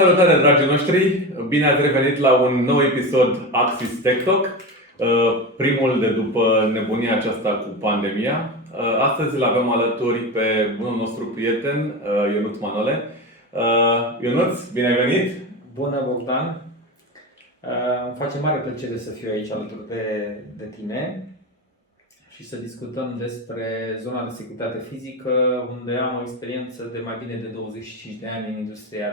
Salutare, dragii noștri! Bine ați revenit la un nou episod Axis Tech Talk, primul de după nebunia aceasta cu pandemia. Astăzi îl avem alături pe bunul nostru prieten, Ionuț Manole. Ionuț, bine ai venit! Bună, Bogdan! Îmi face mare plăcere să fiu aici alături de tine și să discutăm despre zona de securitate fizică, unde am o experiență de mai bine de 25 de ani în industria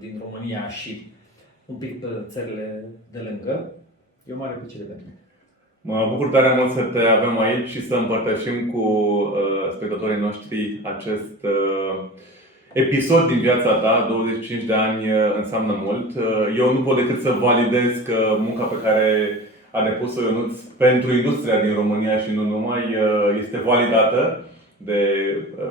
din România și un pic pe țările de lângă. E o mare plăcere pentru mine. Mă bucur tare mult să te avem aici și să împărtășim cu spectatorii noștri acest episod din viața ta. 25 de ani înseamnă mult. Eu nu pot decât să validez că munca pe care a depus-o Ionuț pentru industria din România și nu numai este validată de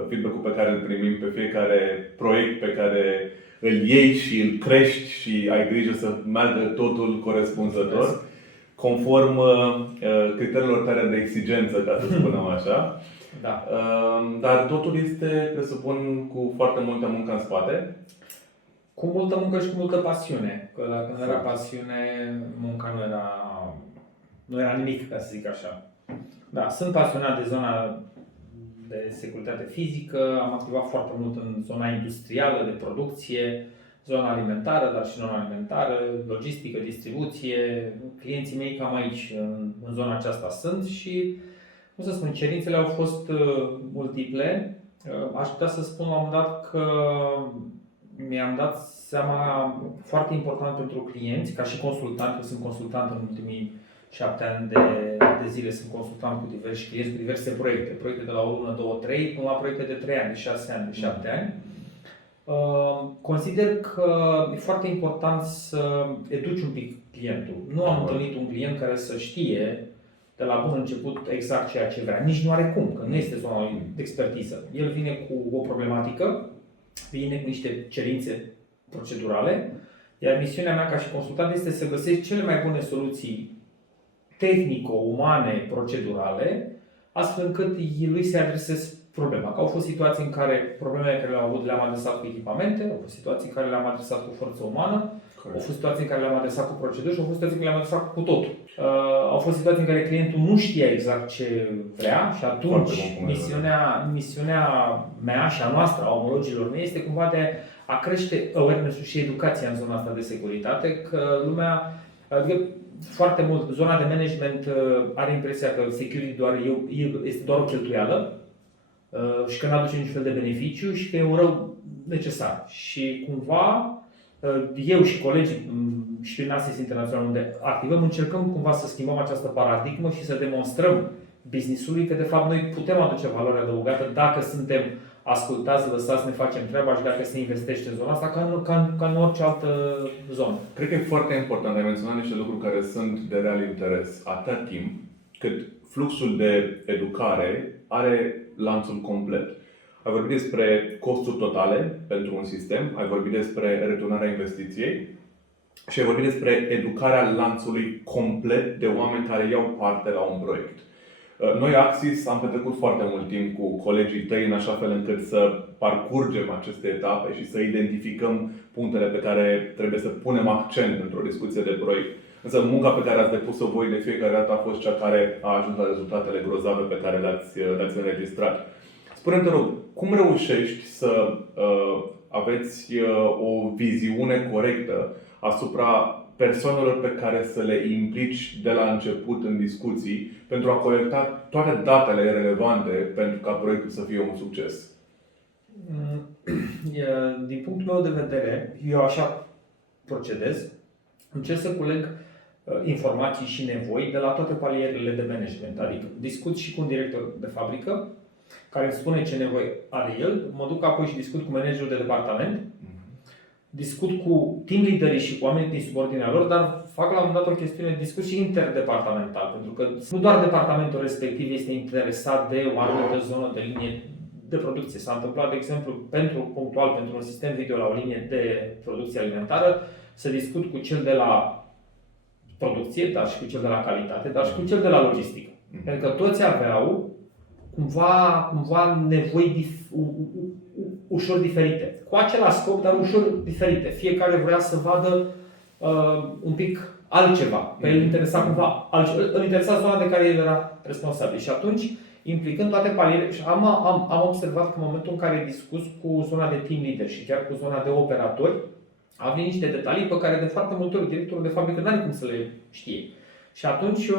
feedback-ul pe care îl primim pe fiecare proiect pe care îl iei și îl crești și ai grijă să meargă totul corespunzător, conform criteriilor tale de exigență, ca să spunem așa. Da. Dar totul este, presupun, cu foarte multă muncă în spate. Cu multă muncă și cu multă pasiune. Că dacă nu era pasiune, munca nu era nimic, ca să zic așa. Da, sunt pasionat de zona de securitate fizică, am activat foarte mult în zona industrială, de producție, zona alimentară, dar și non-alimentară, logistică, distribuție. Clienții mei cam aici, în zona aceasta sunt și, cum să spun, cerințele au fost multiple. Aș putea să spun la un moment dat că mi-am dat seama, foarte important pentru clienți, ca și consultant, că sunt consultant în ultimii 7 ani de zile, sunt consultant cu diversi clienți, cu diverse proiecte de la o lună, 2, 3, până la proiecte de 3 ani, de 6 ani, de 7 ani. Consider că e foarte important să educi un pic clientul. Nu am întâlnit un client care să știe de la bun început exact ceea ce vrea. Nici nu are cum, că nu este zona de expertiză. El vine cu o problematică, vine cu niște cerințe procedurale, iar misiunea mea ca și consultant este să găsesc cele mai bune soluții tehnico-umane, procedurale, astfel încât lui să adresez problema. Că au fost situații în care problemele care le-am avut le-am adresat cu echipamente, au fost situații în care le-am adresat cu forță umană, au fost situații în care le-am adresat cu proceduri și au fost situații în care le-am adresat cu totul. Au fost situații în care clientul nu știa exact ce vrea și atunci misiunea mea și a noastră, a omologilor mei, este cumva de a crește awareness-ul și educația în zona asta de securitate, că lumea, adică foarte mult, zona de management are impresia că security este doar o cheltuială și că nu aduce niciun fel de beneficiu și că e un rău necesar. Și cumva eu și colegii și prin ASIS Internațional unde activăm, încercăm cumva să schimbăm această paradigmă și să demonstrăm business-ului că de fapt noi putem aduce valoare adăugată dacă suntem ascultați, lăsați, ne facem treaba și dacă se investește în zona asta ca în orice altă zonă. Cred că e foarte important. Ai menționat niște lucruri care sunt de real interes atât timp cât fluxul de educare are lanțul complet. Ai vorbit despre costuri totale pentru un sistem, ai vorbit despre returnarea investiției și ai vorbit despre educarea lanțului complet de oameni care iau parte la un proiect. Noi, Axis, am petrecut foarte mult timp cu colegii tăi în așa fel încât să parcurgem aceste etape și să identificăm punctele pe care trebuie să punem accent într-o discuție de proiect. Însă munca pe care ați depus-o voi de fiecare dată a fost cea care a ajuns la rezultatele grozave pe care le-ați înregistrat. Spune-mi, te rog, cum reușești să aveți o viziune corectă asupra persoanelor pe care să le implici de la început în discuții pentru a colecta toate datele relevante pentru ca proiectul să fie un succes? Din punctul meu de vedere, eu așa procedez. Încerc să culeg informații și nevoi de la toate palierele de management. Adică discut și cu un director de fabrică care îmi spune ce nevoi are el, mă duc apoi și discut cu managerul de departament, discut cu team leaderii și cu oamenii din subordinea lor, dar fac la un moment dat o chestiune, discut și interdepartamental, pentru că nu doar departamentul respectiv este interesat de o anumită zonă de linie de producție. S-a întâmplat, de exemplu, punctual pentru un sistem video la o linie de producție alimentară, să discut cu cel de la producție, dar și cu cel de la calitate, dar și cu cel de la logistică. Pentru că toți aveau cumva nevoi ușor diferite. Cu același scop, dar ușor diferite. Fiecare vrea să vadă un pic altceva. Pe el interesa cumva altceva. Îl interesa zona de care el era responsabil. Și atunci, implicând toate palierele, și am observat că în momentul în care discuți cu zona de team leader și chiar cu zona de operatori, avem niște detalii pe care de foarte multe ori directorul de fabrică nu are cum să le știe. Și atunci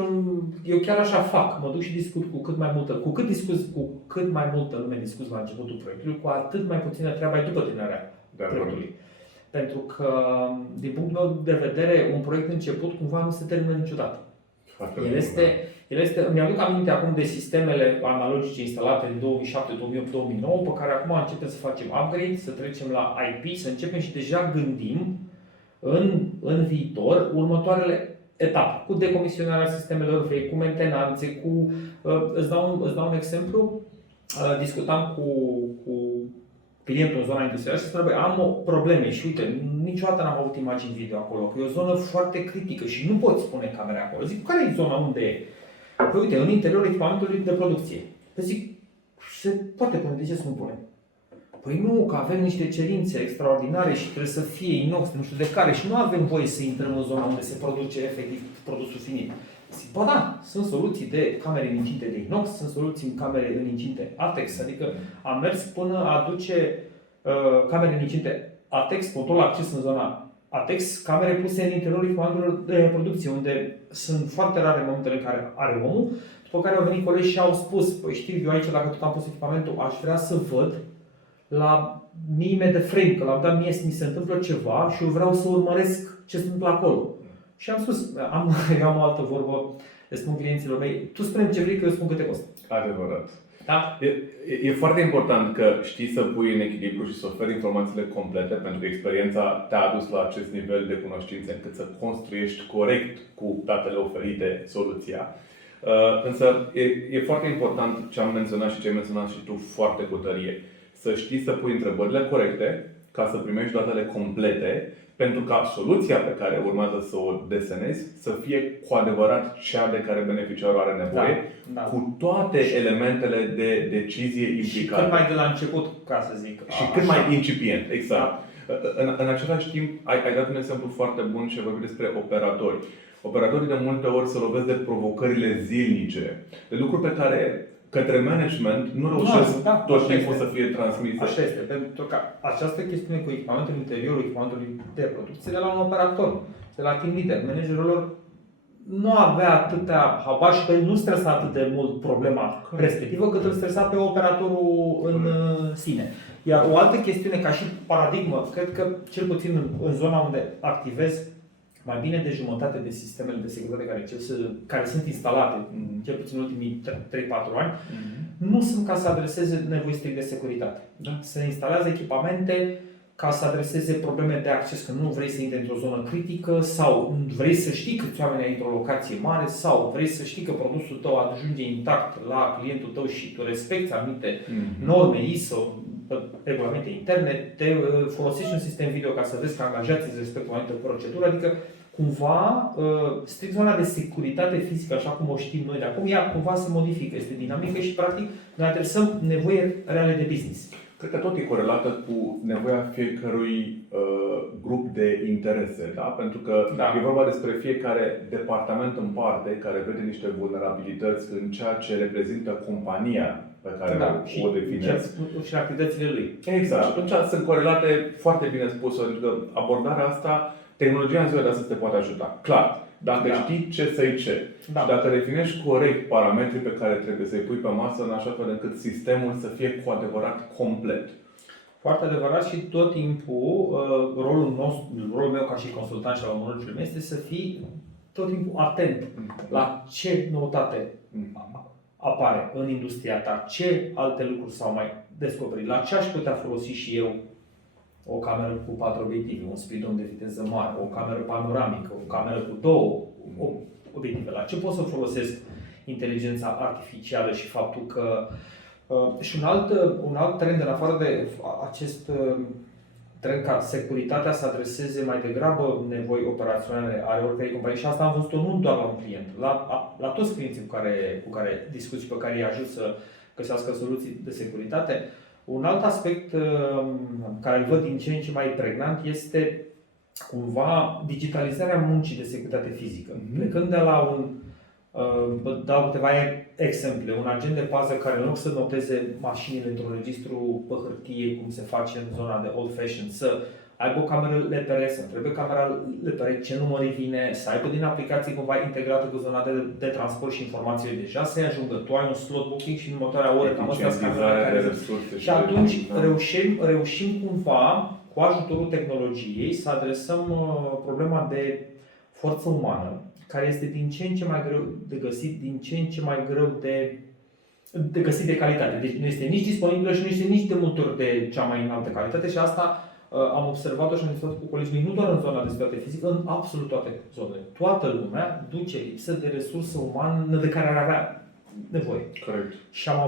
eu chiar așa fac, mă duc și discut cu cât mai multă, cu cât mai multă lume discut la începutul proiectului, cu atât mai puțină treabă ai după terminarea proiectului. Pentru că, din punctul meu de vedere, un proiect început cumva nu se termină niciodată. El este, mi-aduc aminte acum de sistemele analogice instalate în 2007, 2008, 2009, pe care acum începem să facem upgrade, să trecem la IP, să începem și deja gândim în viitor următoarele etape, cu decomisionarea sistemelor vechi, cu mentenanțe, îți dau un exemplu. Discutam cu clientul în zona industrială și spunea, am probleme și uite, niciodată n-am avut imagini video acolo, că e o zonă foarte critică și nu poți pune camere acolo. Zic, care e zona unde e? Păi uite, în interiorul echipamentului de producție. Păi zic, se poate pune, de ce să nu punem? Păi nu, că avem niște cerințe extraordinare și trebuie să fie inox, nu știu de care, și nu avem voie să intrăm în zona unde se produce efectiv produsul finit. Zic, bă, da, sunt soluții de camere în incinte de inox, sunt soluții în camere în incinte ATEX, adică am mers până a aduce camere în incinte ATEX, control acces în zona ATEX, camere puse în interiorul echipamentelor de producție, unde sunt foarte rare momentele în care are omul, după care au venit colegi și au spus, păi știu, eu aici, dacă tot am pus echipamentul, aș vrea să văd la miime de frame, că la un dat mie mi se întâmplă ceva și eu vreau să urmăresc ce se întâmplă acolo. Și am spus, eu am o altă vorbă, le spun clienților mei, tu spune-mi ce vrei, că eu spun câte costă. Adevărat. Da? E foarte important că știi să pui în echilibru și să oferi informațiile complete, pentru că experiența te-a adus la acest nivel de cunoștințe încât să construiești corect cu datele oferite soluția. Însă e foarte important ce am menționat și ce ai menționat și tu foarte cu tărie. Să știi să pui întrebările corecte ca să primești datele complete, pentru ca soluția pe care urmează să o desenezi să fie cu adevărat cea de care beneficiarul are nevoie, cu toate elementele de decizie implicate. Și cât mai de la început, ca să zic. Și cât mai incipient, exact. Da. În același timp, ai dat un exemplu foarte bun și ai vorbit despre operatori. Operatorii de multe ori se lovesc de provocările zilnice, de lucruri pe care către management nu reușesc tot timpul să fie transmise. Așa este, pentru că această chestiune cu echipamentul interiorul, echipamentului de producție de la un operator, de la team leader, managerul lor nu avea atâtea habar și că nu stresa atât de mult problema respectivă cât îl stresa pe operatorul în sine. Iar o altă chestiune ca și paradigmă, cred că cel puțin în zona unde activez, mai bine de jumătate de sistemele de securitate care sunt instalate, cel puțin în ultimii 3-4 ani, nu sunt ca să adreseze nevoi strict de securitate. Da. Se instalează echipamente ca să adreseze probleme de acces, că nu vrei să intri într-o zonă critică sau vrei să știi câți oameni ai într-o locație mare sau vrei să știi că produsul tău ajunge intact la clientul tău și tu respecti anumite norme ISO, regulamente interne, te folosești un sistem video ca să vezi că angajații îți respectă o anumită procedură, adică cumva strict zona de securitate fizică, așa cum o știm noi de acum, ea cumva se modifică, este dinamică și practic noi adresăm nevoie reale de business. Cred că tot e corelată cu nevoia fiecărui grup de interese, da? Pentru că e vorba despre fiecare departament în parte care vede niște vulnerabilități în ceea ce reprezintă compania pe care o definesc. Și activitățile lui. Exact. Și atunci sunt corelate foarte bine spuse, pentru că abordarea asta, tehnologia în ziua de astăzi te poate ajuta. Clar. Dacă știi ce să-i ceri și dacă definești corect parametrii pe care trebuie să-i pui pe masă, în așa fel încât sistemul să fie cu adevărat complet. Foarte adevărat și tot timpul rolul meu ca și consultant și al omologului meu este să fii tot timpul atent la ce noutate apare în industria ta, ce alte lucruri s-au mai descoperit, la ce aș putea folosi și eu o cameră cu 4 obiective, un speedon de viteză mare, o cameră panoramică, o cameră cu 2 obiective. La ce pot să folosesc inteligența artificială și faptul că și un alt trend în afară de acest trend ca securitatea să adreseze mai degrabă nevoi operaționale ale oricărei companii și asta am văzut-o nu doar la un client, la toți clienții cu care discuți și pe care îi ajut să găsească soluții de securitate. Un alt aspect care îl văd din ce în ce mai pregnant este cumva digitalizarea muncii de securitate fizică. Plecând de la vă dau câteva exemple. Un agent de pază care în loc să noteze mașinile într-un registru pe hârtie, cum se face în zona de old fashion, să aibă o cameră LPR, să întrebe camera LPR ce număr îi vine, să aibă din aplicație cumva integrată cu zona de transport și informațiile deja, să-i ajungă. Tu ai un slot booking și în următoarea oră cam astea sunt camerele care... Și atunci reușim cumva, cu ajutorul tehnologiei, să adresăm problema de forță umană, care este din ce în ce mai greu de găsit, din ce în ce mai greu de găsit de calitate. Deci nu este nici disponibilă și nu este nici de multe ori de cea mai înaltă calitate și asta am observat-o și am discutat cu colegii mei, nu doar în zona de securitate fizică, în absolut toate zonele. Toată lumea duce lipsă de resursă umană de care ar avea nevoie. Corect. Și am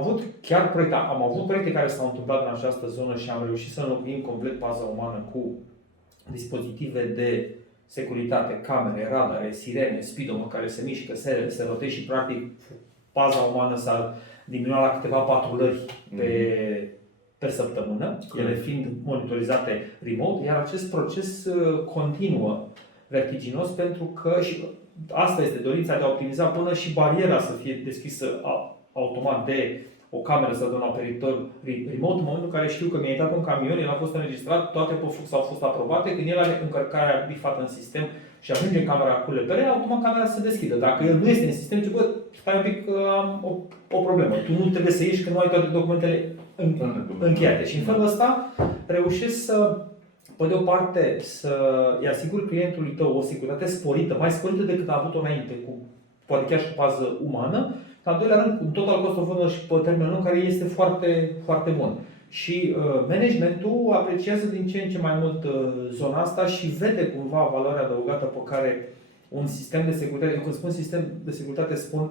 avut proiecte care s-au întâmplat în această zonă și am reușit să înlocuim complet paza umană cu dispozitive de securitate, camere, radare, sirene, speedometer care se mișcă, se rotează și practic paza umană s-a diminuat la câteva patrulări pe săptămână, ele fiind monitorizate remote, iar acest proces continuă vertiginos pentru că și asta este dorința de a optimiza până și bariera să fie deschisă automat de o cameră sau de un operator remote, în momentul în care știu că mi-a intrat un camion, el a fost înregistrat, toate pe flux au fost aprobate, când el are încărcarea bifată în sistem și ajunge în camera cu LPR, automat camera se deschide. Dacă el nu este în sistem, zice, bă, stai un pic că am o problemă. Tu nu trebuie să ieși că nu ai toate documentele încheiate. Și în felul ăsta reușești să, pe de o parte, să-i asiguri clientului tău o securitate sporită, mai sporită decât a avut-o înainte, poate chiar și cu pază umană. În al doilea rând, un total cost of ownership și pe termen lung, care este foarte, foarte bun. Și managementul apreciază din ce în ce mai mult zona asta și vede cumva valoarea adăugată pe care un sistem de securitate, eu când spun sistem de securitate, spun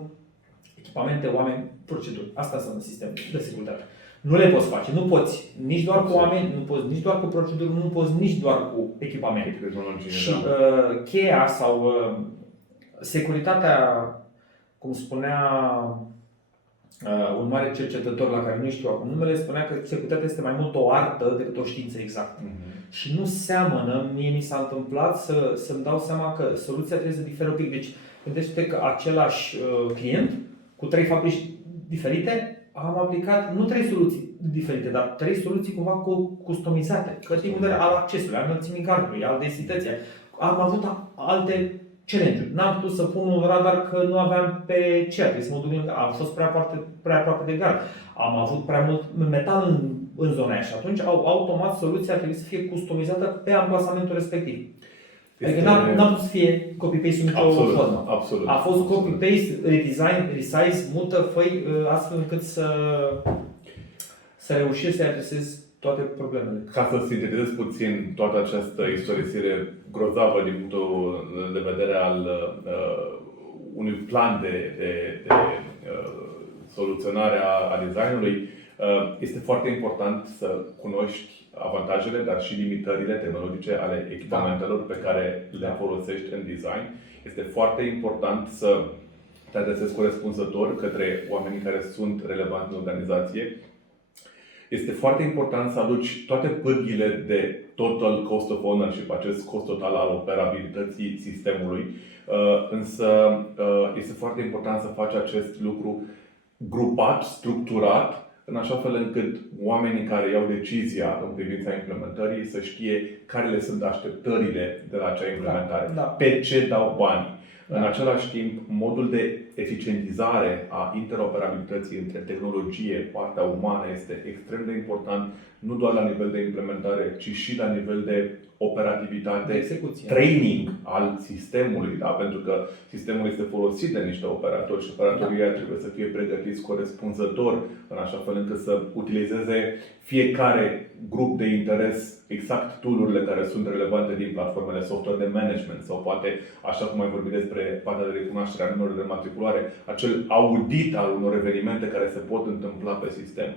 echipamente, oameni, proceduri. Asta înseamnă sistem de securitate. Nu le poți face, nu poți nici doar cu oameni, nu poți nici doar cu proceduri, nu poți nici doar cu echipamente. Și cheia sau securitatea, cum spunea un mare cercetător la care nu știu acum numele, spunea că securitatea este mai mult o artă decât o știință exactă. Și nu seamănă, mie mi s-a întâmplat să-mi dau seama că soluția trebuie să diferă un pic. Deci, gândește-te că același client, cu 3 fabrici diferite, am aplicat nu 3 soluții diferite, dar 3 soluții cumva customizate. Că din vedere al accesului, al înălțimii gardului, al densității. Am avut alte challenge-uri. N-am putut să pun un radar că nu aveam pe cer, trebuie să mă duc lângă. Am fost prea aproape de gard. Am avut prea mult metal în zona aia și atunci automat soluția trebuie să fie customizată pe amplasamentul respectiv. Adică n-a putut să fie copy-paste în nicio formă. Absolut. A fost copy-paste, redesign, resize, mută, făi, astfel încât să reușești să adresezi toate problemele. Ca să sintetizez puțin toată această istorisire grozavă din punctul de vedere al unui plan de soluționare a designului, este foarte important să cunoști avantajele, dar și limitările tehnologice ale echipamentelor pe care le folosești în design. Este foarte important să te adresezi corespunzător către oamenii care sunt relevanți în organizație. Este foarte important să aduci toate pârghile de total cost of ownership, acest cost total al operabilității sistemului, însă este foarte important să faci acest lucru grupat, structurat, în așa fel încât oamenii care iau decizia în privința implementării să știe care le sunt așteptările de la acea implementare, pe ce dau bani. În același timp, modul de eficientizare a interoperabilității între tehnologie, partea umană, este extrem de important, nu doar la nivel de implementare, ci și la nivel de operativitate, execuție, training al sistemului, da? Pentru că sistemul este folosit de niște operatori și operatorii trebuie să fie pregătiți corespunzător în așa fel încât să utilizeze fiecare grup de interes exact tool-urile care sunt relevante din platformele software de management sau poate, așa cum ai vorbit despre partea de recunoaștere a numerului de matriculare, acel audit al unor evenimente care se pot întâmpla pe sistem.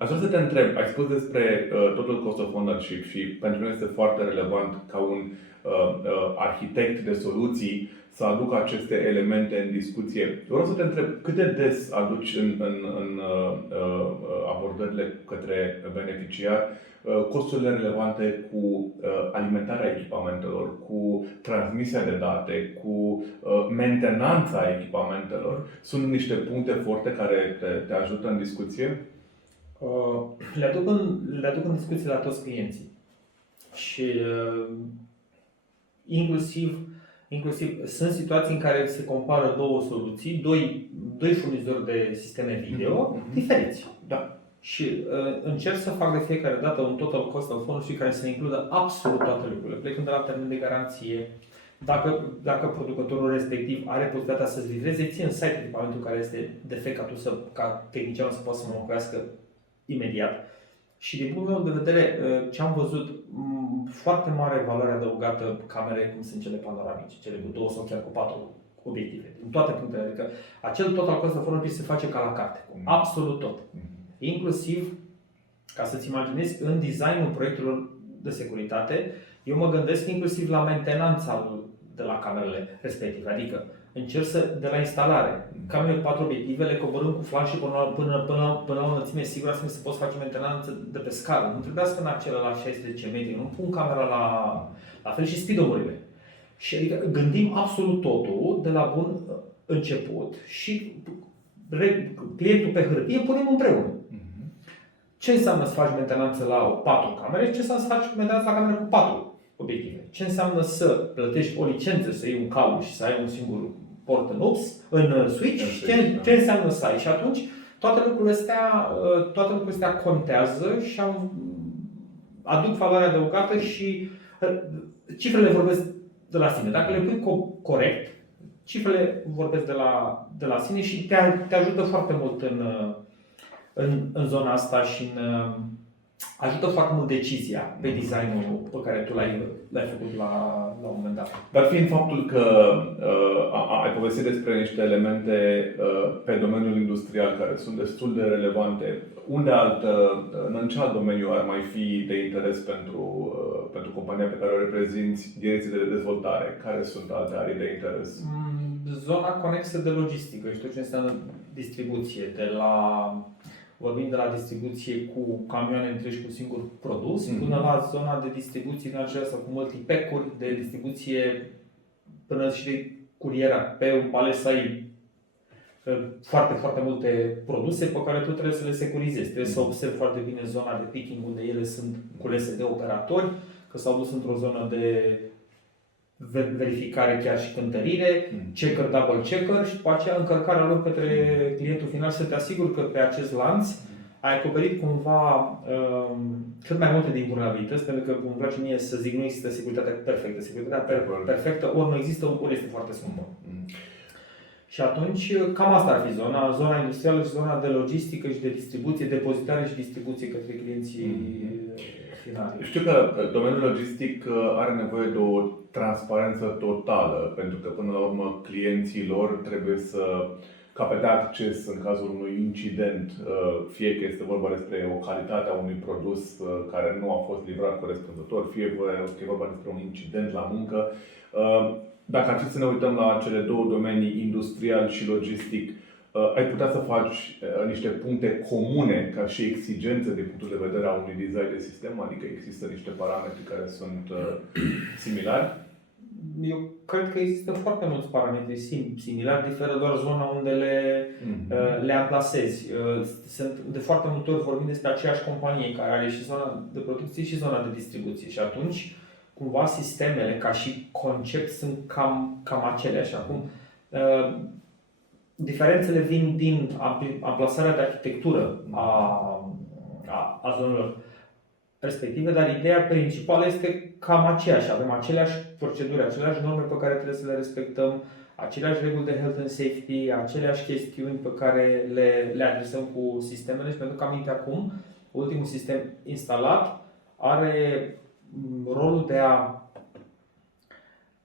Aș vrea să te întreb, ai spus despre total cost of ownership și pentru noi este foarte relevant ca un arhitect de soluții să aducă aceste elemente în discuție. Vreau să te întreb, cât de des aduci în abordările către beneficiar costurile relevante cu alimentarea echipamentelor, cu transmisia de date, cu mentenanța echipamentelor? Sunt niște puncte forte care te ajută în discuție? Le aduc în discuție la toți clienții. Și inclusiv sunt situații în care se compară două soluții, doi furnizori de sisteme video diferiți. Da. Și încerc să fac de fiecare dată un total cost of ownership care să includă absolut toate lucrurile, plecând de la termen de garanție. Dacă producătorul respectiv are posibilitatea să-ți livreze ție în site echipamentul care este defect, ca tehnicianul să poată să mă înlocuiască imediat. Și din punctul meu de vedere, ce am văzut, foarte mare valoare adăugată camere cum sunt cele panoramice, cele cu 2 sau chiar cu 4 obiective, în toate punctele. Adică acel total cost of ownership se face ca la carte, absolut tot. Inclusiv, ca să-ți imaginezi, în designul proiectelor de securitate, eu mă gândesc inclusiv la mentenanța de la camerele respective. Adică încerc de la instalare, camerele cu 4 obiective, le coborâm cu flash și până la o înălțime sigură, astfel să poți face mentenanță de pe scară. Nu trebuia să spun acela la 16 metri, nu pun camera la fel și speedomerile. Și adică gândim absolut totul de la bun început și clientul pe hârtie punem împreună. Ce înseamnă să faci mentenanță la 4 camere și ce înseamnă să faci mentenanță la camere cu 4 obiective? Ce înseamnă să plătești o licență, să iei un cablu și să ai un singur port în switch? Ce înseamnă să ai? Și atunci toate lucrurile astea contează și aduc valoare adăugată și cifrele vorbesc de la sine. Dacă le pui corect, cifrele vorbesc de la sine și te ajută foarte mult în zona asta și ajută foarte mult decizia pe designul pe care tu l-ai făcut la un moment dat. Dar fiind faptul că ai povestit despre niște elemente pe domeniul industrial care sunt destul de relevante, în ce alt domeniu ar mai fi de interes pentru compania pe care o reprezinți, direcții de dezvoltare? Care sunt alte arii de interes? Zona conexă de logistică și tot ce înseamnă distribuție, vorbim de la distribuție cu camioane întregi cu un singur produs, până la zona de distribuție din aceea sau cu multipack-uri, de distribuție până și de curierea. Pe un palet să ai foarte, foarte multe produse pe care tu trebuie să le securizezi. Trebuie să observi foarte bine zona de picking unde ele sunt culese de operatori, că s-au dus într-o zonă de verificare chiar și cântărire, checker, double checker și după aceea încărcarea lor către clientul final să te asiguri că pe acest lanț ai acoperit cumva cât mai multe din vulnerabilități, pentru că îmi place mie să zic nu există securitatea perfectă. Securitatea perfectă ori nu există, ori este foarte scumpă. Și atunci cam asta ar fi zona industrială și zona de logistică și de distribuție, depozitare și distribuție către clienții finali. Știu că domeniul logistic are nevoie de o transparență totală, pentru că până la urmă clienții lor trebuie să capete acces în cazul unui incident, fie că este vorba despre o calitate a unui produs care nu a fost livrat corespunzător, fie că e vorba despre un incident la muncă. Dacă ar fi să ne uităm la cele două domenii, industrial și logistic, ai putea să faci niște puncte comune ca și exigențe din punctul de vedere a unui design de sistem? Adică există niște parametri care sunt similari? Eu cred că există foarte mulți parametri similari, diferă doar zona unde le amplasezi. De foarte multe ori vorbim despre aceeași companie care are și zona de producție și zona de distribuție și atunci cumva sistemele ca și concept sunt cam aceleași. Acum, diferențele vin din amplasarea de arhitectură a zonelor respective, dar ideea principală este cam aceeași. Avem aceleași proceduri, aceleași norme pe care trebuie să le respectăm, aceleași reguli de health and safety, aceleași chestiuni pe care le adresăm cu sistemele. Și pentru că aminte acum, ultimul sistem instalat are rolul de a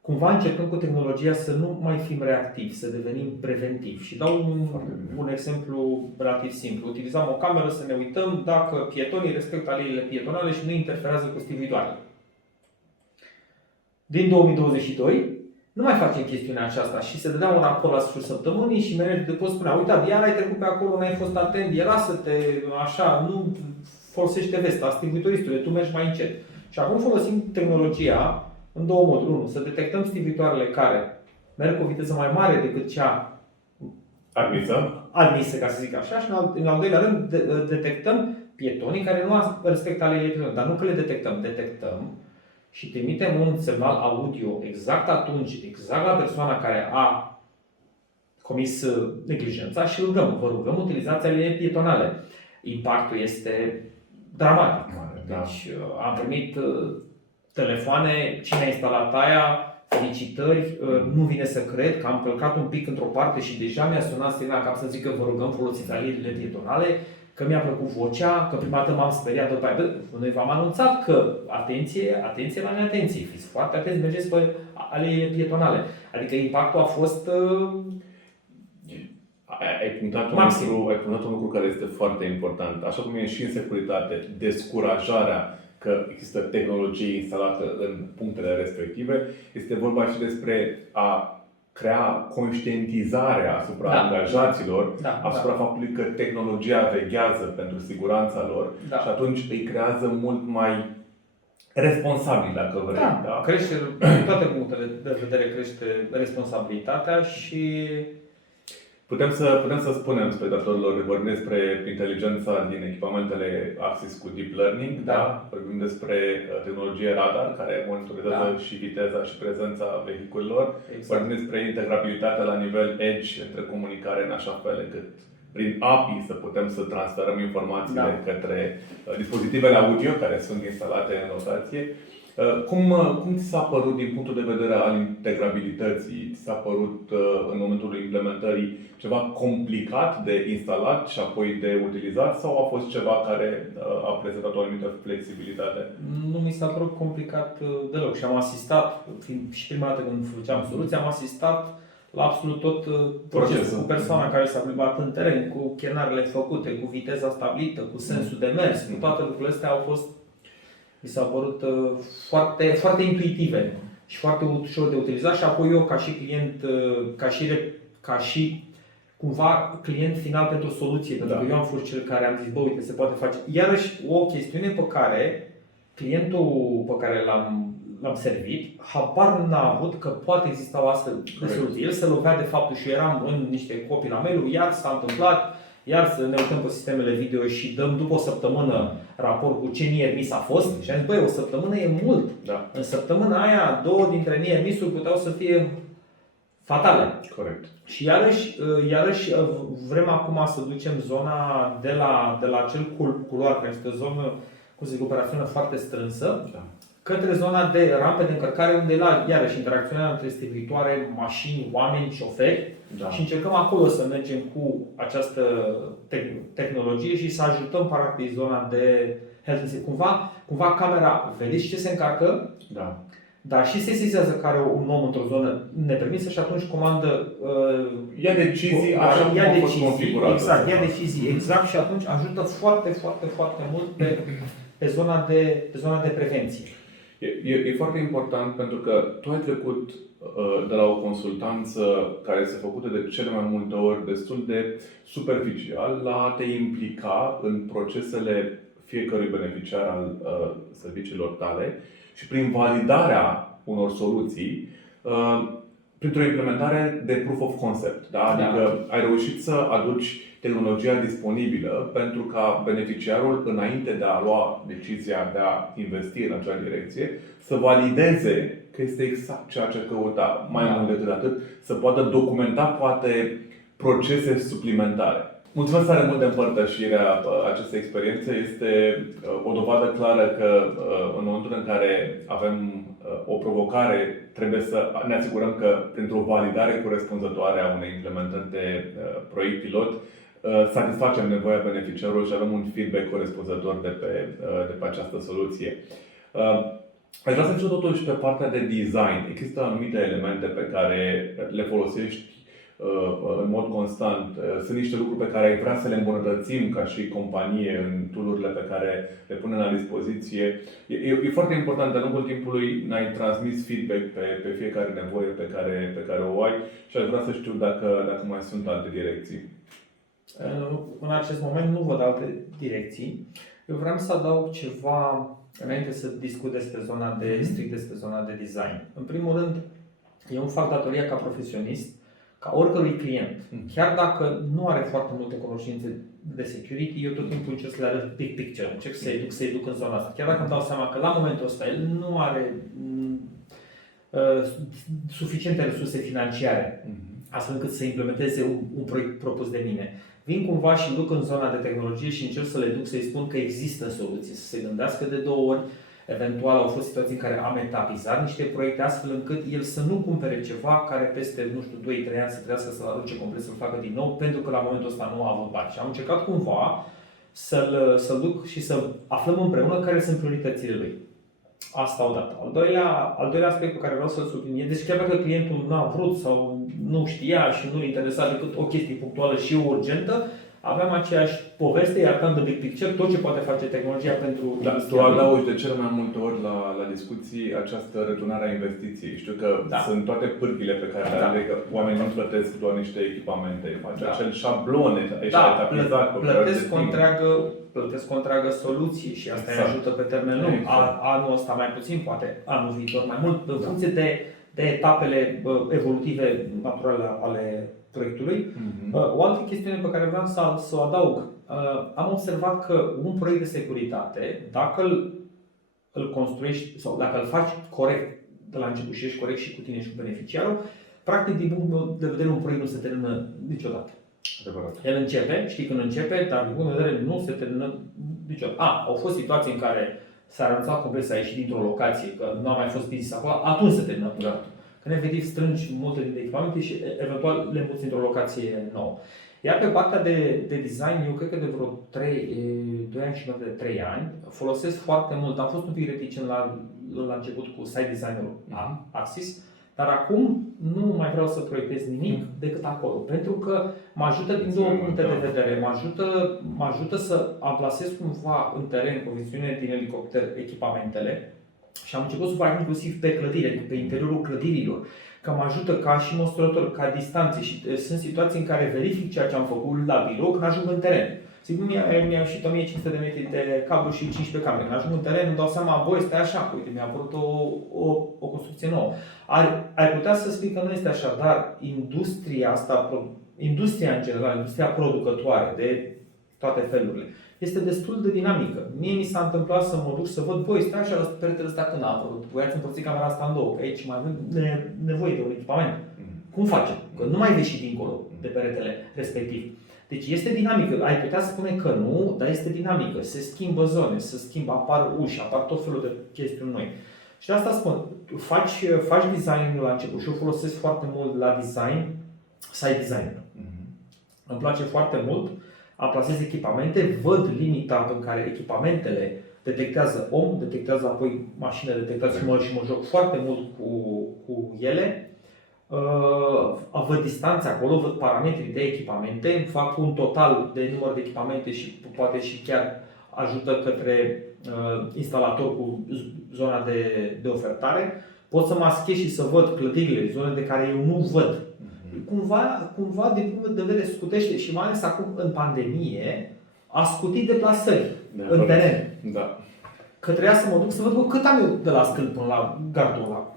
cumva încercăm cu tehnologia să nu mai fim reactivi, să devenim preventivi. Și dau un exemplu relativ simplu. Utilizăm o cameră să ne uităm dacă pietonii respectă aleile pietonale și nu interferează cu stiviitoarele. Din 2022 nu mai facem chestiunea aceasta și se dădea un raport la sfârșitul săptămânii și mereu de post spunea, uita, iar ai trecut pe acolo, n-ai fost atent, era să te, așa, nu folosește vesta, stiviitoristule, tu mergi mai încet. Și acum folosim tehnologia în două moduri. Unu, să detectăm stiviitoarele care merg cu o viteză mai mare decât cea admisă, ca să zic așa, și în al doilea rând detectăm pietonii care nu respectă aleile pietonale. Dar nu că le detectăm și trimitem un semnal audio exact atunci, exact la persoana care a comis neglijența și vă rugăm, utilizați aleile pietonale. Impactul este dramatic. Deci am primit telefoane, cine a instalat aia, felicitări, nu vine să cred că am călcat un pic într-o parte și deja mi-a sunat strina cap să zic că vă rugăm folosiți alierile pietonale, că mi-a plăcut vocea, că prima dată m-am speriat după aia. Noi v-am anunțat că atenție la neatenție, fiți foarte atenți, mergeți pe alieile pietonale. Adică impactul a fost ai punctat un lucru care este foarte important. Așa cum e și în securitate, descurajarea că există tehnologie instalată în punctele respective, este vorba și despre a crea conștientizare asupra angajaților, asupra faptului că tehnologia veghează pentru siguranța lor și atunci îi creează mult mai responsabili, dacă vrei. Crește, din toate punctele de vedere, crește responsabilitatea și Putem să spunem spectatorilor, vorbim despre inteligența din echipamentele Axis cu Deep Learning, vorbim despre tehnologie radar, care monitorizează și viteza și prezența vehiculelor, vorbim despre integrabilitatea la nivel edge între comunicare în așa fel încât prin API să putem să transferăm informațiile către dispozitivele audio care sunt instalate în locație. Cum ți s-a părut din punctul de vedere al integrabilității? Ți s-a părut în momentul implementării ceva complicat de instalat și apoi de utilizat sau a fost ceva care a prezentat o anumită flexibilitate? Nu mi s-a părut complicat deloc și am asistat, și prima dată când făceam soluții, am asistat la absolut tot procesul, cu persoana care s-a plimbat în teren, cu chenarele făcute, cu viteza stabilită, cu sensul de mers, cu toate lucrurile astea au fost, mi s-au părut foarte, foarte intuitive și foarte ușor de utilizat și apoi eu ca și client, ca și cumva client final pentru o soluție, pentru că eu am fost cel care am zis, bă, uite, se poate face. Iarăși o chestiune pe care clientul pe care l-am servit, habar n-a avut că poate exista o astfel de soluție. El se lovea de faptul și eram în niște copii la mail, iar s-a întâmplat, iar să ne uităm pe sistemele video și dăm după o săptămână raport cu ce near miss a fost. Și am zis, băi, o săptămână e mult. În săptămâna aia, 2 dintre near miss-uri puteau să fie fatale. Corect. Și iarăși vrem acum să ducem zona de la acel culoar, care este o zonă cu operațiune foarte strânsă, către zona de rampe de încărcare, unde iarăși interacțiunea între stiviitoare, mașini, oameni, șoferi. Și încercăm acolo să mergem cu această tehnologie și să ajutăm practic zona de health and safety. Cumva camera vede și ce se încarcă, dar și se sesizează că are un om într-o zonă nepermisă și atunci comandă ia decizii așa cum a fost configurată. Exact, ia decizii exact și atunci ajută foarte, foarte, foarte mult pe zona de prevenție. E foarte important pentru că tu ai trecut de la o consultanță care este făcută de cele mai multe ori destul de superficial la a te implica în procesele fiecărui beneficiar al serviciilor tale și prin validarea unor soluții printr-o implementare de proof of concept. Adică ai reușit să aduci tehnologia disponibilă pentru ca beneficiarul, înainte de a lua decizia de a investi în acea direcție, să valideze că este exact ceea ce căuta. Mai mult decât atât, să poată documenta poate procese suplimentare. Mulțumesc tare mult de împărtășirea acestei experiențe. Este o dovadă clară că în momentul în care avem o provocare, trebuie să ne asigurăm că printr-o validare corespunzătoare a unei implementări de proiect pilot, satisfacem nevoia beneficiarului și avem un feedback corespunzător de pe această soluție. Aș vrea să știu totuși pe partea de design. Există anumite elemente pe care le folosești în mod constant. Sunt niște lucruri pe care ai vrea să le îmbunătățim ca și companie în tool-urile pe care le punem la dispoziție. E foarte important, de-a lungul timpului ne-ai transmis feedback pe fiecare nevoie pe care o ai și aș vrea să știu dacă mai sunt alte direcții. În acest moment nu văd alte direcții. Eu vreau să adaug ceva înainte să discut despre zona strict despre zona de design. În primul rând, eu îmi fac datoria ca profesionist, ca oricărui client. Chiar dacă nu are foarte multe cunoștințe de security, eu tot timpul încerc să le arăt big picture, încerc să-i duc în zona asta. Chiar dacă îmi dau seama că la momentul ăsta el nu are suficiente resurse financiare, astfel încât să implementeze un proiect propus de mine. Vin cumva și duc în zona de tehnologie și încerc să le duc să-i spun că există soluții, să se gândească de 2 ori. Eventual au fost situații în care am etapizat niște proiecte astfel încât el să nu cumpere ceva care peste, nu știu, 2-3 ani să trebuiască să-l arunce complet, să-l facă din nou, pentru că la momentul ăsta nu a avut bani. Și am încercat cumva să-l duc și să aflăm împreună care sunt prioritățile lui. Asta odată. Al doilea aspect pe care vreau să-l subliniez, deci chiar dacă clientul n-a vrut sau nu știa și nu-l interesa decât o chestie punctuală și urgentă, aveam aceeași poveste, iar când de big picture, tot ce poate face tehnologia pentru... Tu adaugi de cele mai multe ori la discuții această returnare a investiției. Știu că sunt toate pârghile pe care le are, că oamenii nu plătesc doar niște echipamente, face acel șablon etapizat. Plătesc o întreagă soluție și asta îi ajută pe termen lung. Anul ăsta mai puțin, poate anul viitor mai mult, în funcție de etapele evolutive naturale ale proiectului. O altă chestiune pe care vreau să o adaug. Am observat că un proiect de securitate, dacă îl construiești sau dacă îl faci corect de la început și ești corect și cu tine și cu beneficiarul, practic din punctul meu de vedere un proiect nu se termină niciodată. Adevărat. El începe, știi când începe, dar din punct de vedere nu se termină niciodată. Au fost situații în care s-a renunțat complet să ieși dintr-o locație, că nu a mai fost business acolo, atunci se termină proiectul. Când efectiv strângi multe dintre echipamente și eventual le muți într-o locație nouă. Iar pe partea de design, eu cred că de vreo 2 ani și de 3 ani folosesc foarte mult. Am fost un pic reticent la început cu site designerul Axis, dar acum nu mai vreau să proiectez nimic decât acolo. Pentru că mă ajută din 2 puncte de vedere. Mă ajută să amplasez cumva în teren, cu viziune din elicopter, echipamentele. Și am început să fac inclusiv pe clădire, adică pe interiorul clădirilor, că mă ajută ca și măsurător, ca distanțe și sunt situații în care verific ceea ce am făcut la birou când ajung în teren. Sigur, mi-a ieșit 1500 de metri de cablu și 15 camere. Când ajung în teren, îmi dau seama, băi, stai așa, uite, mi-a apărut o construcție nouă. Ai putea să spui că nu este așa, dar industria asta, industria în general, industria producătoare de toate felurile, este destul de dinamică. Mie mi s-a întâmplat să mă duc să văd, băi, stai așa, peretele ăsta când a apărut, voiați împărți camera asta în 2, că aici mai avem nevoie de un echipament. Cum facem? Că nu mai vezi și dincolo de peretele respectiv. Deci este dinamică. Ai putea spune că nu, dar este dinamică. Se schimbă zone, apar uși, apar tot felul de chestiuni noi. Și de asta spun, faci design-ul la început și eu folosesc foarte mult la design, site design. Îmi place foarte mult. Amplasez echipamente, văd limita în care echipamentele detectează om, detectează apoi mașină, detectează și mă joc foarte mult cu ele. Văd distanțe acolo, văd parametrii de echipamente, fac un total de număr de echipamente și poate și chiar ajută către instalator cu zona de ofertare. Pot să maschez și să văd clădirile, zone de care eu nu văd. Cumva din punct de vedere scutește și mai ales acum în pandemie a scutit deplasări în teren. Da. Că trebuia să mă duc să văd cât am eu de la scând până la gardul ăla.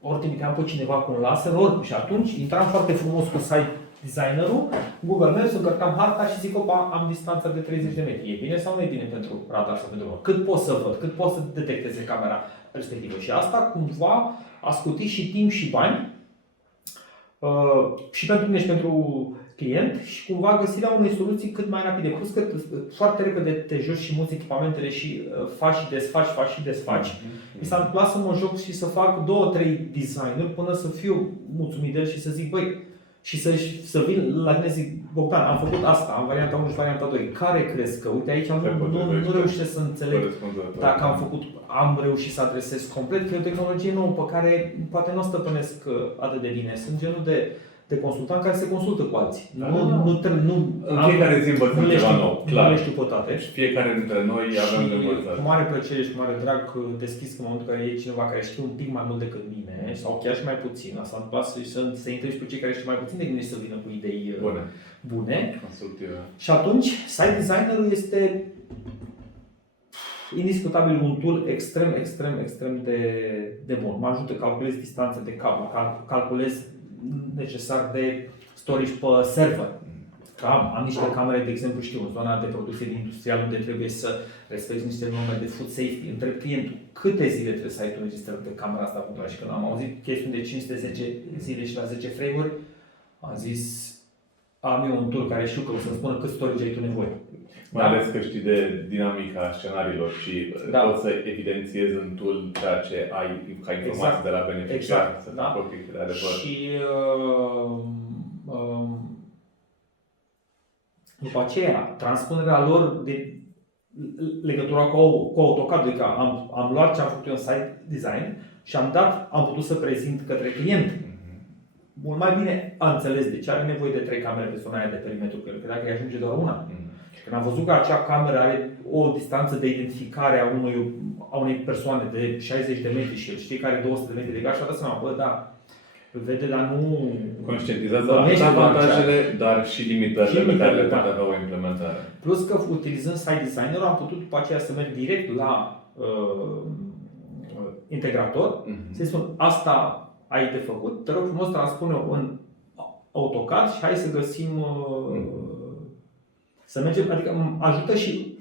Ori trimiteam pe cineva cu un laser, ori și atunci intram foarte frumos cu site designerul, Google Maps, încărcam harta și zic, opa, am distanța de 30 de metri. E bine sau nu e bine pentru radar sau pentru urmă? Cât pot să văd, cât pot să detecteze camera respectivă. Și asta cumva a scutit și timp și bani și pentru mine și pentru client și cumva găsirea unei soluții cât mai rapide. Plus că foarte repede te joci și mulți echipamentele și faci și desfaci. Mi s-a întâmplat să mă joc și să fac 2-3 designuri până să fiu mulțumit de el și să zic, băi, și să vin la tine zic, Bogdan, am făcut asta, am varianta 1 și varianta 2. Care crezi că? Uite, aici nu reușesc să înțeleg dacă am reușit să adresez complet, că e o tehnologie nouă pe care poate nu o stăpânesc atât de bine. Sunt genul de consultant care se consultă cu alții. În fiecare zi învățăm ceva nou, clar. Nu le știu pe toate. Deci fiecare dintre noi avem de învățat. Cu mare plăcere și cu mare drag deschis în momentul în care e cineva care știe un pic mai mult decât mine, sau chiar și mai puțin. Asta îmi place să întrebi pe cei care știu mai puțin decât mine și să vină cu idei bune. Constructive. Și atunci, site designerul este indiscutabil un tool extrem de bun. Mă ajută, calculez distanțe de cablu, calculez necesar de storage pe server. Am niște camere, de exemplu, știu, în zona de producție industrială unde trebuie să respecti niște norme de food safety. Întreb clientul câte zile trebuie să ai tu înregistrări de camera asta puntuală. Și când am auzit chestiuni de 510 zile și la 10 frame-uri, am zis, am eu un tool care știu că o să-mi spună cât storage ai tu nevoie. Mai ales că știi de dinamica scenariilor și poți să evidențiezi în tool ceea ce ai ca informații de la beneficiar, să te apropii de adevăr. Și după aceea, transpunerea lor de legătura cu AutoCAD, adică am luat ce am făcut eu în site design și am putut să prezint către client. Mult mai bine a înțeles de ce are nevoie de 3 camere pe zona aia de perimetru, că dacă îi ajunge doar una. Când am văzut că acea cameră are o distanță de identificare a unei persoane de 60 de metri și el știe că are 200 de metri de gard și a dat seama, bă, da, îl vede, dar nu conștientizează avantajele, dar și limitările pe care le poate avea o implementare. Plus că utilizând site designer am putut după aceea să merg direct la integrator, să-i spun, asta ai de făcut, te rog frumos, transpune-o în AutoCAD și hai să găsim să mergem, adică ajută și,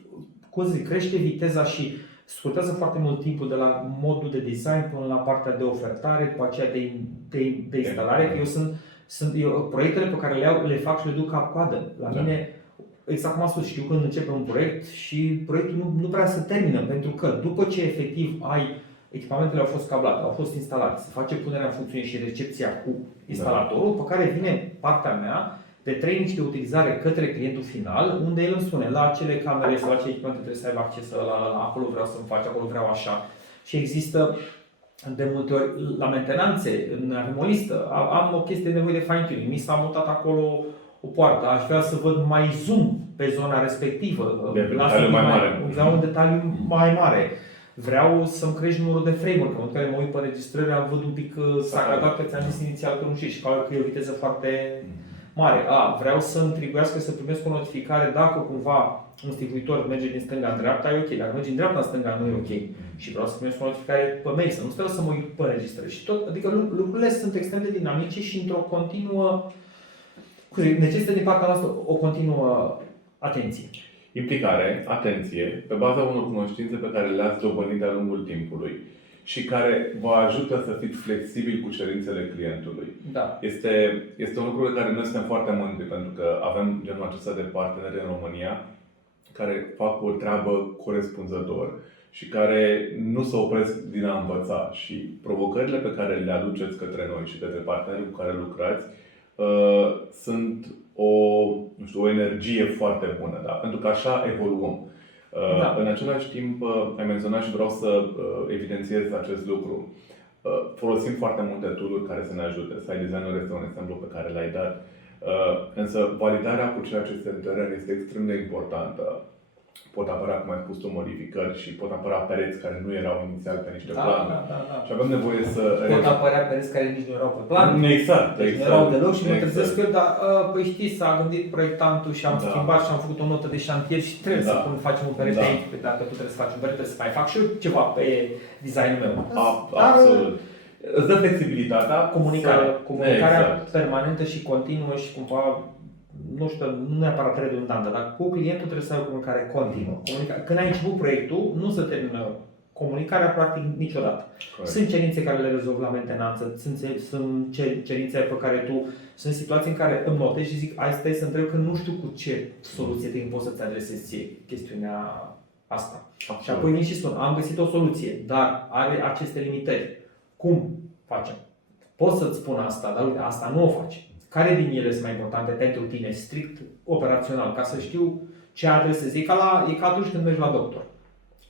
cum zic, crește viteza și scurtează foarte mult timpul de la modul de design până la partea de ofertare, după aceea de instalare. Că eu proiectele pe care le fac și le duc cap-coadă. La mine, exact cum am spus, știu când începe un proiect și proiectul nu prea se termină, pentru că după ce efectiv echipamentele au fost cablate, au fost instalate, se face punerea în funcțiune și recepția cu instalatorul, pe care vine partea mea de training și de utilizare către clientul final, unde el îmi spune la acele camere sau la acele echipamente trebuie să aibă acces la acolo vreau să-mi faci, acolo vreau așa. Și există de multe ori la mentenanțe, avem o listă, am o chestie de nevoie de fine-tuning, mi s-a mutat acolo o poartă, aș vrea să văd mai zoom pe zona respectivă, vreau un detaliu mai mare. Vreau să-mi crești numărul de frame-uri, că în care mă uit pe registrări, am văzut un pic sacadat, că ți-am zis inițial că nu știu și că e o viteză foarte mare. Vreau să-mi trebuiască să primesc o notificare dacă cumva un stivuitor merge din stânga în dreapta, e ok. Dacă merge din dreapta în stânga, nu e ok. Și vreau să primesc o notificare pe mail, să nu stau să mă uit pe registrări. Și tot, adică lucrurile sunt extrem de dinamice și într-o continuă, necesită din partea noastră o continuă atenție. Implicare, atenție, pe baza unor cunoștințe pe care le-ați dobândit de-a lungul timpului și care vă ajută să fiți flexibili cu cerințele clientului. Da. Este un lucru pe care noi suntem foarte mândri, pentru că avem genul acesta de parteneri în România care fac o treabă corespunzător și care nu se opresc din a învăța. Și provocările pe care le aduceți către noi și către partenerii cu care lucrați sunt o energie foarte bună, da? Pentru că așa evoluăm. Da. În același timp, ai menționat și vreau să evidențiez acest lucru. Folosim foarte multe tool-uri care să ne ajute. Site Designer este un exemplu pe care l-ai dat. Însă validarea cu ceea ce este în teren este extrem de importantă. Pot apărea, cum ai spus tu, modificări și pot apărea pereți care nu erau inițial pe niște planuri. Da. Și avem nevoie să... Pot apărea pereți care nici nu erau pe plan. Exact. Nu erau deloc și mă trezesc eu, dar păi știi, s-a gândit proiectantul și am schimbat și am făcut o notă de șantier și trebuie să facem un perete aici. Pe dacă tu trebuie să faci un perete, să mai fac și eu ceva pe designul meu. Absolut. Îți dă flexibilitatea. Comunicarea permanentă și continuă și cumva, nu știu, nu neapărat redundantă, dar cu clientul trebuie să ai o comunicare continuă. Când ai început proiectul, nu se termină comunicarea practic niciodată. Corect. Sunt cerințe care le rezolv la mentenanță, sunt cerințe pe care sunt situații în care îmi notez și zic, stai să întreb că nu știu cu ce soluție te poți să-ți adresezi ție chestiunea asta. Absolut. Și apoi vin și spun, am găsit o soluție, dar are aceste limitări. Cum facem? Pot să-ți spun asta, dar uite, asta nu o faci. care din ele sunt mai importante pentru tine, strict operațional, ca să știu ce adresez. E ca atunci când mergi la doctor.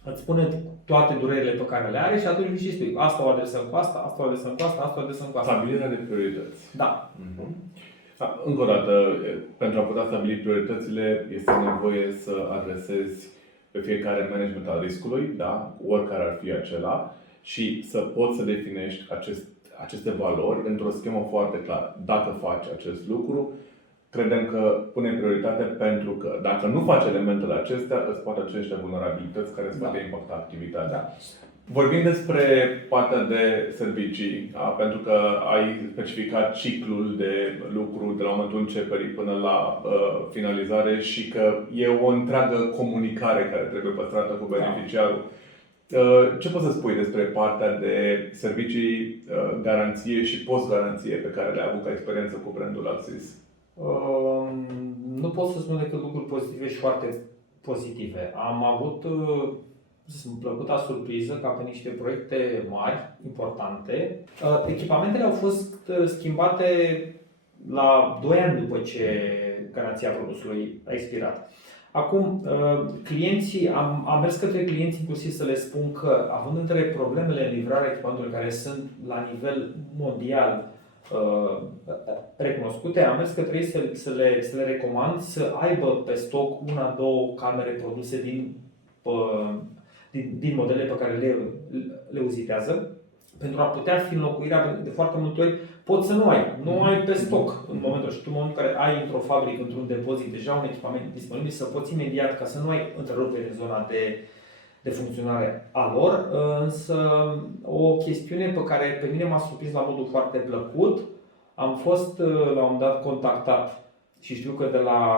Îți spune toate durerile pe care le are și atunci vii și spui, asta o adresăm cu asta, asta o adresăm cu asta, asta o adresăm cu asta. Stabilirea de priorități. Da. Încă o dată, pentru a putea stabili prioritățile, este nevoie să adresezi pe fiecare management al riscului, da? Oricare ar fi acela, și să poți să definești aceste valori într-o schemă foarte clară. Dacă faci acest lucru, credem că punem prioritate, pentru că dacă nu faci elementele acestea, îți poate aceste vulnerabilități care îți poate impacta activitatea. Da. Vorbim despre partea de servicii, da? Pentru că ai specificat ciclul de lucru de la momentul începerii până la finalizare și că e o întreagă comunicare care trebuie păstrată cu beneficiarul. Ce poți să spui despre partea de servicii, garanție și post-garanție pe care le-ai avut ca experiență cu brandul Axis? Nu pot să spun decât lucruri pozitive și foarte pozitive. Am avut plăcuta surpriză ca pe niște proiecte mari, importante. Echipamentele au fost schimbate la 2 ani după ce garanția produsului a expirat. Acum, clienții, am mers către clienți inclusiv să le spun că, având între problemele în livrarea echipamentului care sunt la nivel mondial recunoscute, am mers către ei să le recomand să aibă pe stoc 1-2 camere produse din modele pe care le uzitează, pentru a putea fi înlocuirea. De foarte multe ori poți să nu ai pe stoc în momentul și în momentul în care ai într-o fabrică, într-un depozit, deja un echipament disponibil, să poți imediat, ca să nu ai întrerupere în zona de funcționare a lor. Însă o chestiune pe care pe mine m-a surprins la modul foarte plăcut, am fost la un moment dat contactat și știu că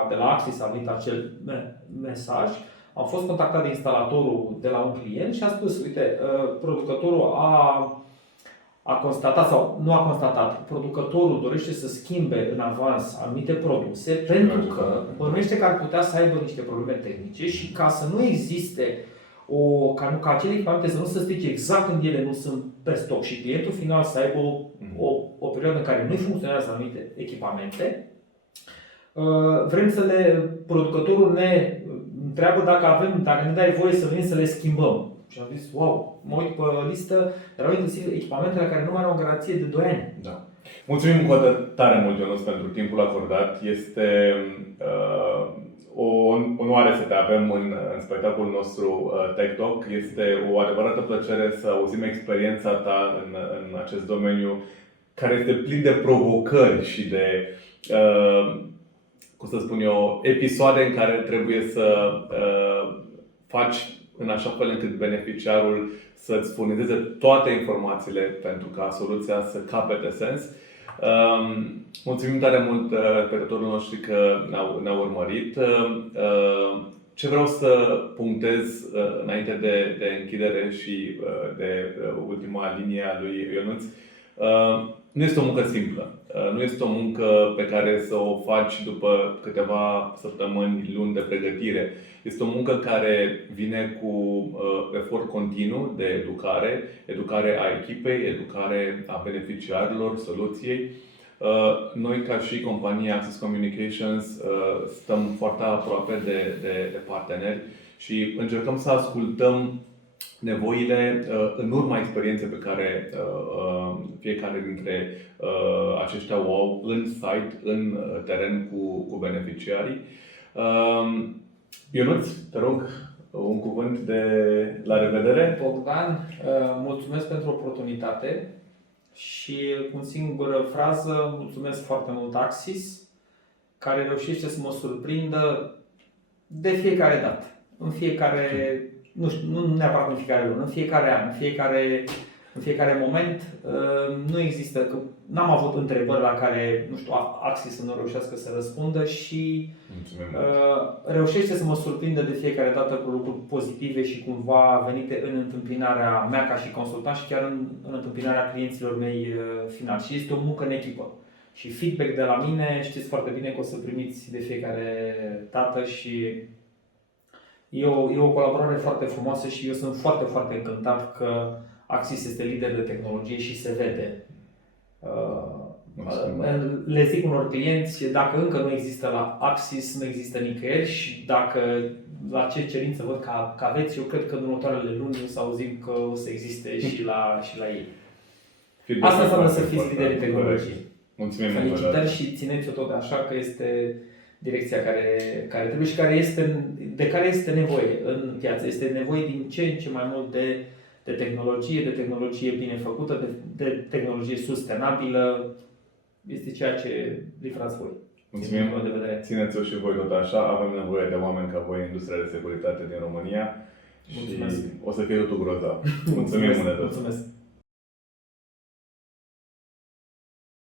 de la Axis a venit acel mesaj. Am fost contactat de instalatorul de la un client și a spus, uite, producătorul a constatat sau nu a constatat, producătorul dorește să schimbe în avans anumite produse pentru că bănuiește că ar putea să aibă niște probleme tehnice și ca să nu existe ca acele echipamente să nu se strice exact când ele nu sunt pe stoc și clientul final să aibă o perioadă în care nu funcționează anumite echipamente, producătorul ne întreabă dacă ne dai voie să venim să le schimbăm. Și am zis, wow, mă uit pe listă, erau inclusiv echipamentele care nu mai au o garanție de 2 ani. Da. Mulțumim încă o dată tare mult, Ionuț, pentru timpul acordat. Este o onoare să te avem în spectacolul nostru Tech Talk. Este o adevărată plăcere să auzim experiența ta în acest domeniu, care este plin de provocări și de cum să spun eu, episoade în care trebuie să faci în așa fel încât beneficiarul să-ți furnizeze toate informațiile pentru ca soluția să capete sens. Mulțumim tare mult spectatorilor noștri că ne-au urmărit. Ce vreau să punctez înainte de închidere și de ultima linie a lui Ionuț, nu este o muncă simplă. Nu este o muncă pe care să o faci după câteva săptămâni, luni de pregătire. Este o muncă care vine cu efort continuu de educare a echipei, educare a beneficiarilor soluției. Noi, ca și compania Axis Communications, stăm foarte aproape de parteneri și încercăm să ascultăm nevoile în urma experienței pe care fiecare dintre aceștia o au în site, în teren cu beneficiarii. Ionuț, te rog, un cuvânt de la revedere. Bogdan, mulțumesc pentru oportunitate și cu o singură frază, mulțumesc foarte mult Axis, care reușește să mă surprindă de fiecare dată. În fiecare, nu neapărat în fiecare lună, în fiecare an, în fiecare moment. Nu există, că n-am avut întrebări la care, Axis să nu reușească să răspundă și reușește să mă surprindă de fiecare dată cu lucruri pozitive și cumva venite în întâmpinarea mea ca și consultant și chiar în întâmpinarea clienților mei finali. Și este o muncă în echipă. Și feedback de la mine, știți foarte bine că o să primiți de fiecare dată și e o colaborare foarte frumoasă și eu sunt foarte, foarte încântat că Axis este lider de tehnologie și se vede Le zic unor clienți, dacă încă nu există la Axis, nu există nicăieri și dacă la ce cerință văd că aveți, eu cred că în următoarele luni o să auzim că o să existe și la ei. Asta înseamnă să fiți lideri în tehnologie. Mulțumim. Felicitări și țineți-o tot așa, că este direcția care trebuie și de care este nevoie în piață. Este nevoie din ce în ce mai mult de tehnologie bine făcută, de tehnologie sustenabilă. Este ceea ce livrați voi. Mulțumim. Țineți-o și voi tot așa. Avem nevoie de oameni ca voi în industria de securitate din România. Mulțumesc. Și o să fie totul grozav. Mulțumim. Mulțumesc.